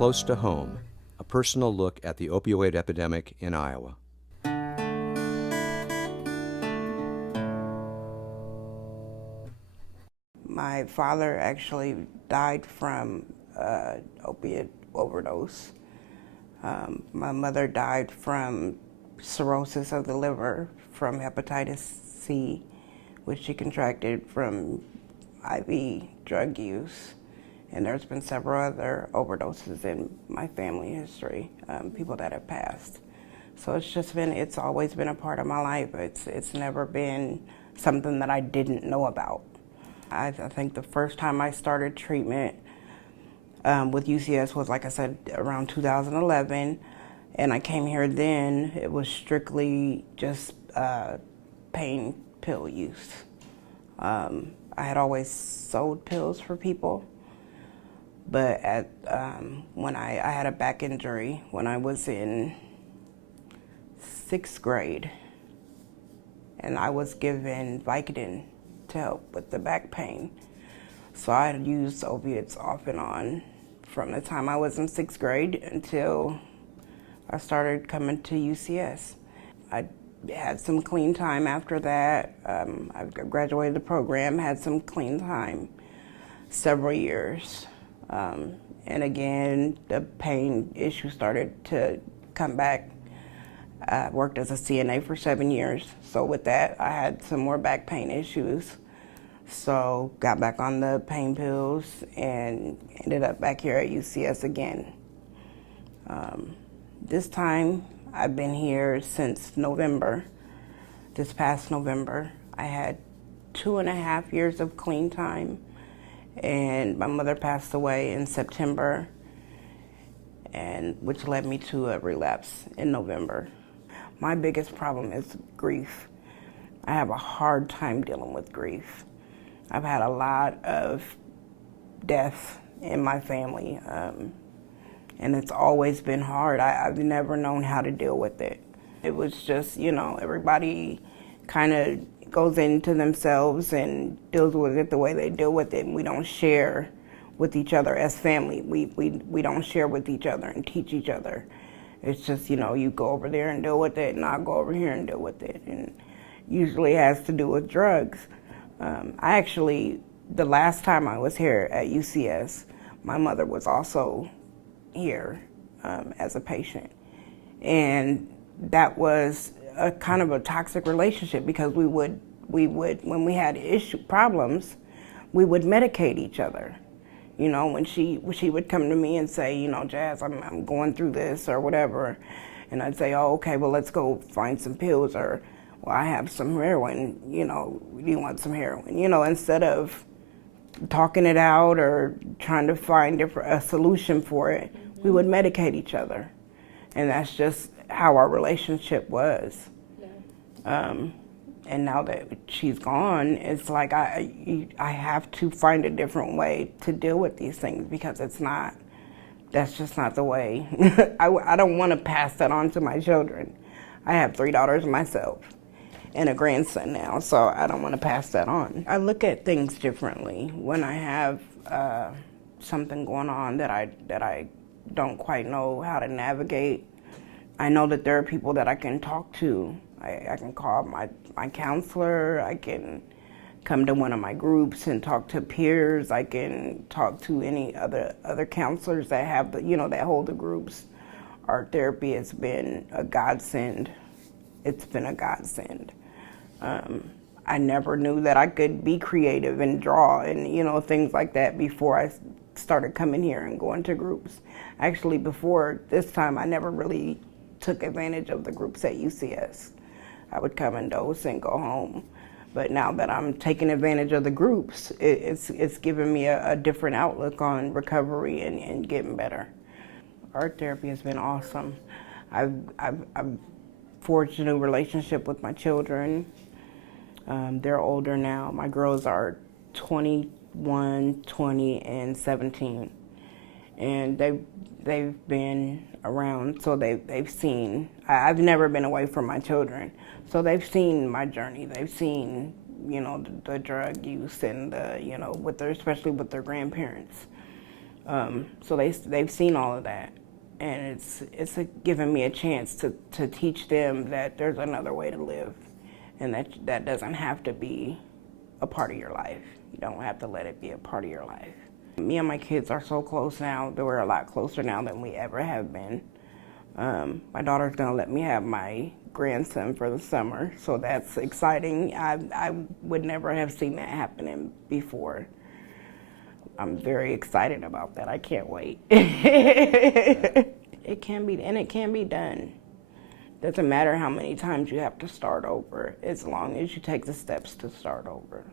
Close to Home, a personal look at the opioid epidemic in Iowa. My father actually died from opiate overdose. My mother died from cirrhosis of the liver from hepatitis C, which she contracted from IV drug use. And there's been several other overdoses in my family history, people that have passed. So it's always been a part of my life. It's never been something that I didn't know about. I think the first time I started treatment with UCS was, like I said, around 2011. And I came here then, it was strictly just pain pill use. I had always sold pills for people, but when I had a back injury when I was in 6th grade, and I was given Vicodin to help with the back pain. So I had used opiates off and on from the time I was in 6th grade until I started coming to UCS. I had some clean time after that. I graduated the program, had some clean time, several years. And again, the pain issue started to come back. I worked as a CNA for 7 years. So with that, I had some more back pain issues. So got back on the pain pills and ended up back here at UCS again. This time, I've been here since November, this past November. I had 2.5 years of clean time, and my mother passed away in September, and which led me to a relapse in November. My biggest problem is grief. I have a hard time dealing with grief. I've had a lot of death in my family, and it's always been hard. I've never known how to deal with it. It was just, everybody kind of goes into themselves and deals with it the way they deal with it, and we don't share with each other as family. We don't share with each other and teach each other. It's just, you go over there and deal with it, and I'll go over here and deal with it, and usually it has to do with drugs. The last time I was here at UCS, my mother was also here as a patient. And that was a kind of a toxic relationship because we would when we had problems, we would medicate each other. When she would come to me and say, Jazz, I'm going through this or whatever, and I'd say, oh, okay, well, let's go find some pills, or, well, I have some heroin, do you want some heroin? Instead of talking it out or trying to find a solution for it, we would medicate each other. And that's just how our relationship was. Yeah. And now that she's gone, it's like I have to find a different way to deal with these things because that's just not the way. I don't want to pass that on to my children. I have 3 daughters myself and a grandson now, so I don't want to pass that on. I look at things differently when I have something going on that I don't quite know how to navigate. I know that there are people that I can talk to. I can call my counselor. I can come to one of my groups and talk to peers. I can talk to any other counselors that have that hold the groups. Art therapy has been a godsend. It's been a godsend. I never knew that I could be creative and draw and things like that before I started coming here and going to groups. Actually, before this time, I never really took advantage of the groups at UCS. I would come and dose and go home. But now that I'm taking advantage of the groups, it's given me a different outlook on recovery and getting better. Art therapy has been awesome. I've forged a new relationship with my children. They're older now. My girls are 21, 20, and 17. And they've been around, so they've seen. I've never been away from my children, so they've seen my journey. They've seen, the drug use and especially with their grandparents. So they've seen all of that, and it's given me a chance to teach them that there's another way to live, and that doesn't have to be a part of your life. You don't have to let it be a part of your life. Me and my kids are so close now that we're a lot closer now than we ever have been. My daughter's gonna let me have my grandson for the summer, so that's exciting. I would never have seen that happening before. I'm very excited about that. I can't wait. It can be done. Doesn't matter how many times you have to start over, as long as you take the steps to start over.